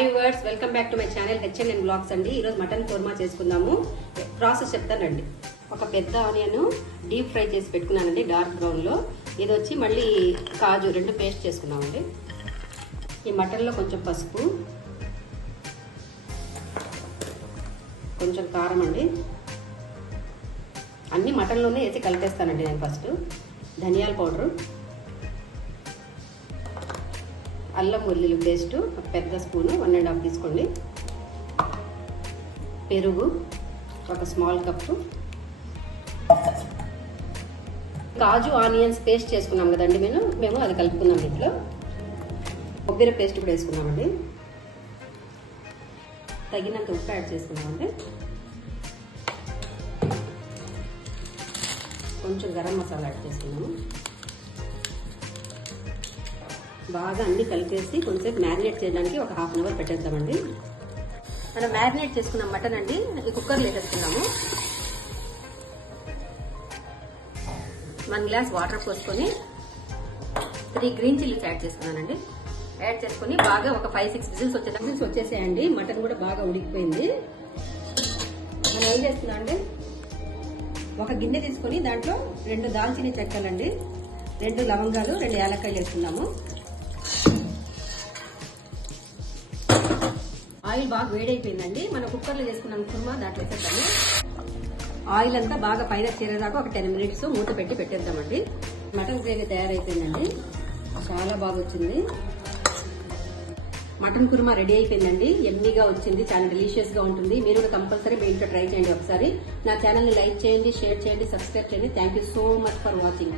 Hi words, welcome back to my channel HNN blogs అండి. ఈరోజు mutton kurma చేసుకుందాము. Process చెప్తానండి. ఒక పెద్ద ఆనియన్ డీప్ ఫ్రై చేసి పెట్టుకున్నానండి డార్క్ బ్రౌన్ లో. ఇది వచ్చి మళ్ళీ కాజు రెండు పేస్ట్ చేసుకున్నామండి. ఈ మటన్లో కొంచెం పసుపు, కొంచెం కారం అండి. అన్ని మటన్లోనే వేసి కలిపేస్తానండి నేను. ఫస్ట్ ధనియాల పౌడరు, అల్లం వెల్లుల్లి పేస్ట్ ఒక పెద్ద స్పూను 1.5 తీసుకోండి, పెరుగు ఒక స్మాల్ కప్పు, కాజు ఆనియన్స్ పేస్ట్ చేసుకున్నాం కదండి మేము అది కలుపుకున్నాం. ఇంట్లో కొబ్బరి పేస్ట్ కూడా వేసుకున్నామండి. తగినంత ఉప్పు యాడ్ చేసుకున్నామండి. కొంచెం గరం మసాలా యాడ్ చేసుకున్నాము. బాగా అన్ని కలిపేసి కొంచెం మ్యారినేట్ చేయడానికి ఒక ½ అవర్ పెట్టేద్దామండి. మనం మ్యారినేట్ చేసుకున్న మటన్ అండి ఈ కుక్కర్లో వేసేసుకున్నాము. 1 గ్లాస్ వాటర్ పోసుకొని 3 గ్రీన్ చిల్లీస్ యాడ్ చేసుకున్నానండి. యాడ్ చేసుకుని బాగా ఒక 5-6 విజిల్స్ వచ్చేసాయండి. మటన్ కూడా బాగా ఉడికిపోయింది. మనం ఏం చేస్తున్నాం అండి, ఒక గిన్నె తీసుకొని దాంట్లో 2 దాల్చిన చెక్కలండి, 2 లవంగాలు, 2 యాలక్కాయలు వేసుకున్నాము. ఆయిల్ బాగా వేడైపోయిందండి. మనం కుక్కర్లో చేసుకున్నాం కుర్మా దాంట్లో వేసేద్దాము. ఆయిల్ అంతా బాగా పైన చేరేదాకా ఒక 10 మినిట్స్ మూత పెట్టి పెట్టేద్దామండి. Mutton gravy తయారైపోయిందండి. చాలా బాగా వచ్చింది. మటన్ కుర్మా రెడీ అయిపోయిందండి. ఎమ్మీగా వచ్చింది, చాలా డెలిషియస్ గా ఉంటుంది. మీరు కూడా కంపల్సరీ మీ ఇంట్లో ట్రై చేయండి ఒకసారి. నా ఛానల్ ని లైక్ చేయండి, షేర్ చేయండి, సబ్స్క్రైబ్ చేయండి. Thank you so much for watching.